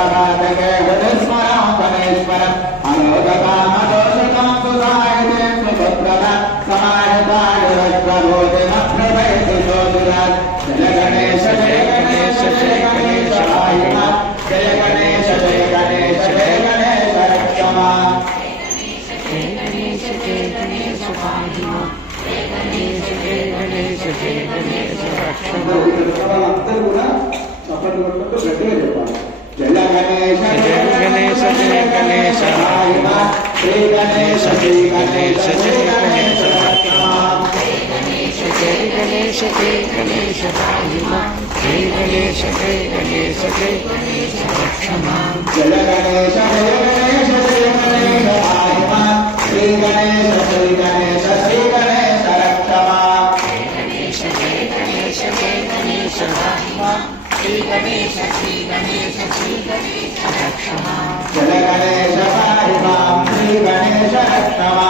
सर्वघातके गुरुस्मरं गणेश्वरम् अनोदकामदोषकं सुधायते सुपुत्रः समाहितायुरस्वभूतिमप्रभयति शोधिरात् जय गणेश जय गणेश जय गणेश वाहिमा जय गणेश जय गणेश जय गणेश रक्षमा जय गणेश वाहिमा जय गणेश जय गणेश जय गणेश रक्षमा అందరూ కూడా చప్పట్లు కొట్టుకుంటూ గట్టిగా చెప్పాలి జయ గణేశ जय गणेश వాహిమా శ్రీ గణేశ శ్రీ గణేశ శ్రీ గణేశ రక్షమా जय गणेश जय गणेश वाहिमा जय गणेश जय गणेश जय गणेश रक्षमा जय गणेश जय गणेश वाहिमा श्री गणेश श्री गणेश श्री गणेश रक्षमा जय गणेश जय गणेश जय गणेश वाहिमा श्री गणेश श्री गणेश श्री गणेश रक्षमा जय गणेश वाहिमा श्री गणेश रक्षमा